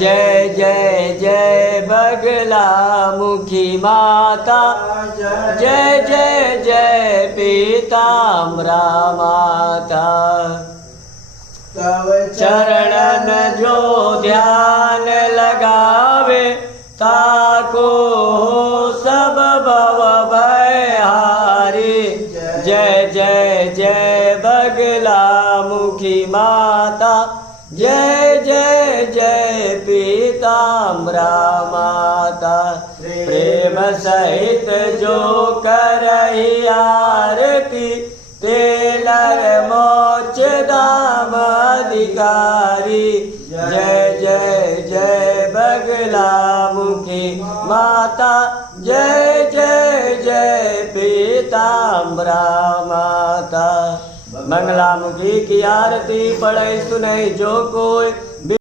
जय जय जय बगला मुखी माता, जय जय जय पीताम्बरा माता। तव चरणन जो ध्यान लगावे, ताको सब भव भय हारी। जय जय जय बगला मुखी माता, जय जय जय पीताम्बरा माता। प्रेम सहित जो करहि आरती, ते लग मोक्ष धाम अधिकारी। जय जय जय बगला मुखी माता, जय जय जय पीताम्बरा माता। मंगलामुखी की आरती पढ़े सुने जो कोई,